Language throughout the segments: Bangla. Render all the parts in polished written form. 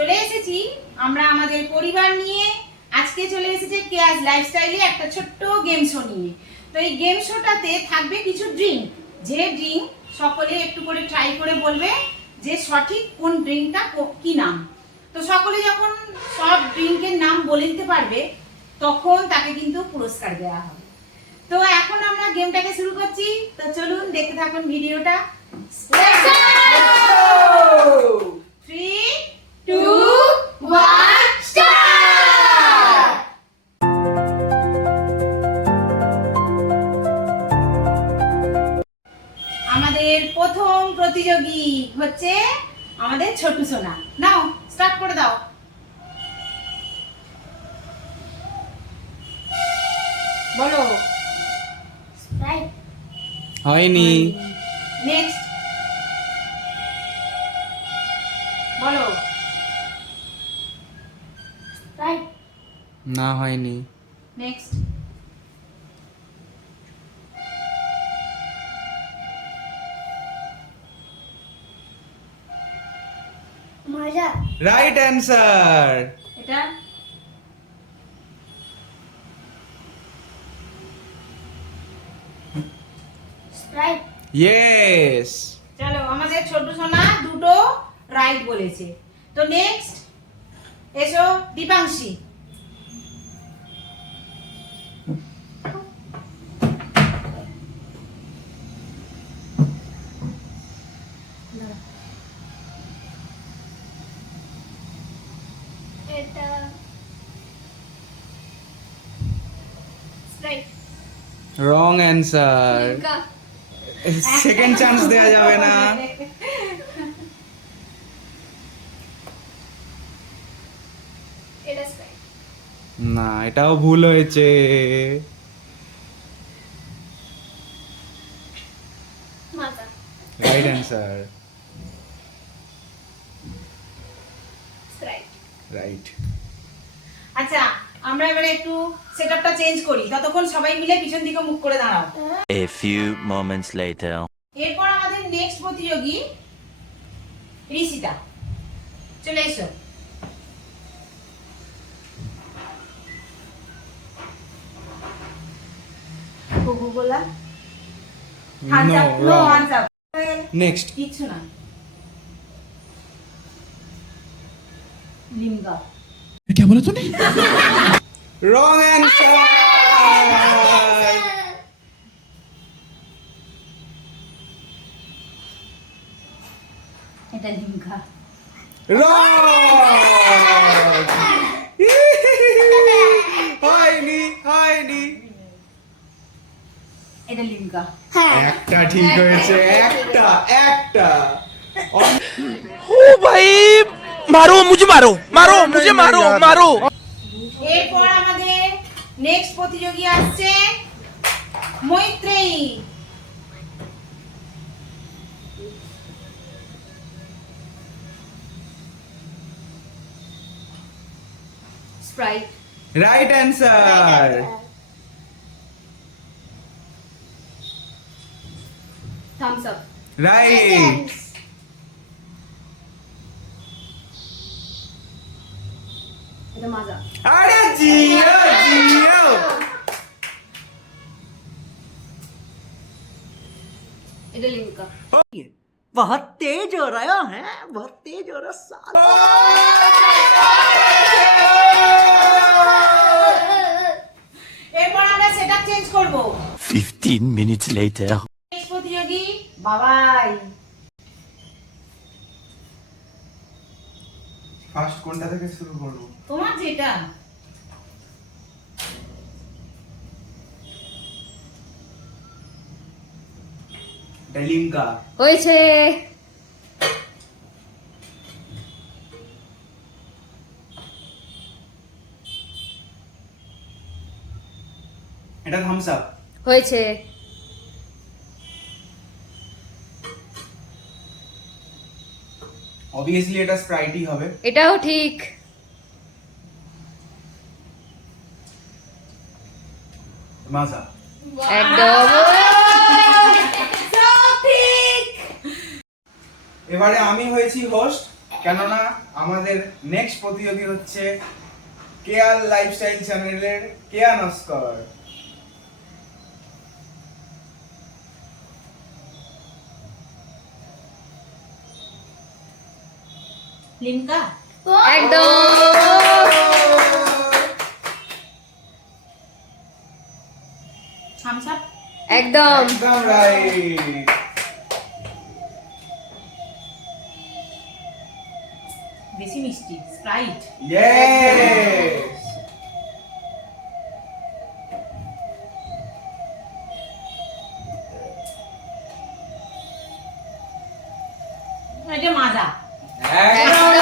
চলে এসেছি আমরা আমাদের পরিবার নিয়ে। আজকে চলে এসেছে কেয়াস লাইফস্টাইলে একটা ছোট্ট গেম শো নিয়ে। তো এই গেম শোটাতে থাকবে কিছু ড্রিঙ্ক, যে ড্রিঙ্ক সকলে একটু করে ট্রাই করে বলবে যে সঠিক কোন ড্রিঙ্কটা কি নাম। তো সকলে যখন সব ড্রিঙ্কের নাম বলে দিতে পারবে তখন তাকে কিন্তু পুরস্কার দেওয়া হবে। তো এখন আমরা গেমটাকে শুরু করছি, তো চলুন দেখতে থাকুন ভিডিওটা। 3, 2, 1 স্টার্ট। আমাদের প্রথম প্রতিযোগী হচ্ছে আমাদের ছোট সোনা। নাও স্টার্ট করে দাও। বলো। হয়নি। নেক্সট বলো। না হয়নি। নেক্সট মজা। Right answer. এটা স্প্রাইট। ইয়েস। চলো, আমাদের ছোট সোনা দুটো রাইট বলেছে। তো নেক্সট এসো দীপাংশী। এটা Sprite. Wrong answer. Second chance দেওয়া যাবে না। এটা স্প্রাইট। না, এটাও ভুল হয়েছে। মাজা। Right answer. স্প্রাইট। রাইট। আচ্ছা, আমরা এবারে একটু সেটআপটা চেঞ্জ করি, ততক্ষণ সবাই মিলে পিছন দিকে মুখ করে দাঁড়াও। A few moments later. এরপর আমাদের নেক্সট প্রতিযোগী ঋষিতা। চলে এসো। Coca Cola. Hands up, no hands up. Next. কিচ্ছু না। লিঙ্গা। क्या बोला तूने? Wrong answer. এটা লিঙ্গা। রং। হয়নি হয়নি। এটা লিঙ্গা। একটা ঠিক হয়েছে, একটা একটা। ओ भाई मारो मुझे, मारो मारो मुझे, मारो मारो। এরপর আমাদের নেক্সট প্রতিযোগী আসছে Maitreyi. Sprite. Right answer. Thums Up. Right. এটা মাজা। আরে জিও জিও। এটা লিঙ্কা। बहुत तेज हो रहा है, बहुत तेज हो रहा साला। এরপর আমরা সেটআপ চেঞ্জ করব। 15 minutes later. নেক্সট প্রতিযোগী বাবাই। ফার্স্ট কোনটা থেকে শুরু করব? তোমার যেটা। লিঙ্কা। হয়েছে। এটা থামস আপ। হয়েছে। অবভিয়াসলি এটা স্প্রাইটই হবে। এটাও ঠিক। মাজা। একদম এবারে আমি হয়েছি হোস্ট। কেননা আমাদের নেক্সট প্রতিযোগী হচ্ছে কেয়ার লাইফস্টাইল চ্যানেলের কেয়া নস্কর। লিমকা একদম থামস আপ একদম একদম রাইট। বেশি মিষ্টি স্প্রাইট ইয়েস। এটা মাজা একদম।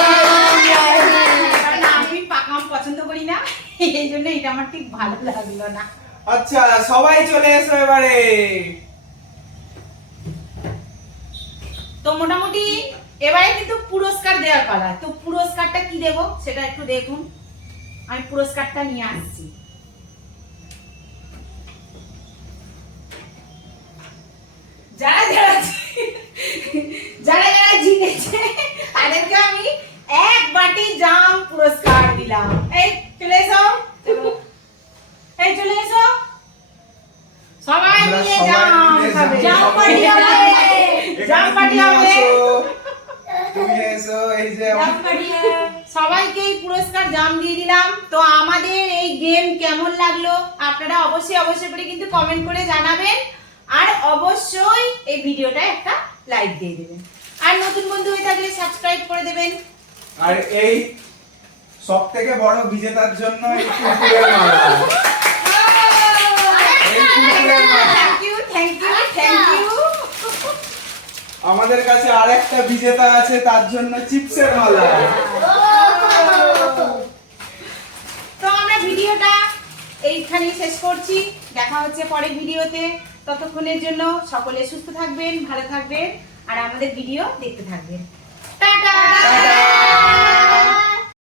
কারণ আমি পাকা আম পছন্দ করি না, এই জন্য এটা আমার ঠিক ভালো লাগলো না। আচ্ছা সবাই চলে এসো এবারে। তো মোটামুটি এবারে কিন্তু পুরস্কার দেওয়ার পালা। তো পুরস্কারটা কি দেব সেটা একটু দেখুন, আমি পুরস্কারটা নিয়ে আসছি। যারা যারা যারা যারা জিতেছে তাদেরকে আমি এক বাটি জাম পুরস্কার দিলাম। এই চলে এসো, এই চলে এসো, সবাই আমরা মিলে সবাই জাম মিলে খাবে। জাম জাম পার্টি হবে, জাম এখানে পার্টি তুমি হবে। আসো, তুমি এসো, এই যে সবাইকে এই পুরস্কার জাম দিয়ে দিলাম। তো আমাদের এই গেম কেমন লাগলো আপনারা অবশ্যই অবশ্যই করে কিন্তু কমেন্ট করে জানাবেন, আর অবশ্যই এই ভিডিওটা একটা লাইক দিয়ে দেবেন, আর নতুন বন্ধু হয়ে থাকলে সাবস্ক্রাইব করে দেবেন। আর এই সব থেকে বড় বিজেতার জন্য এই কুকুরের মালা। এই কুকুরের মালা। Thank you thank you thank you. আমাদের কাছে আরেকটা বিজেতা আছে, তার জন্য চিপসের মালা। তো আমরা ভিডিওটা এইখানেই শেষ করছি, দেখা হচ্ছে পরের ভিডিওতে। ততক্ষণের জন্য সকলে সুস্থ থাকবেন, ভালো থাকবেন, আর আমাদের ভিডিও দেখতে থাকবেন।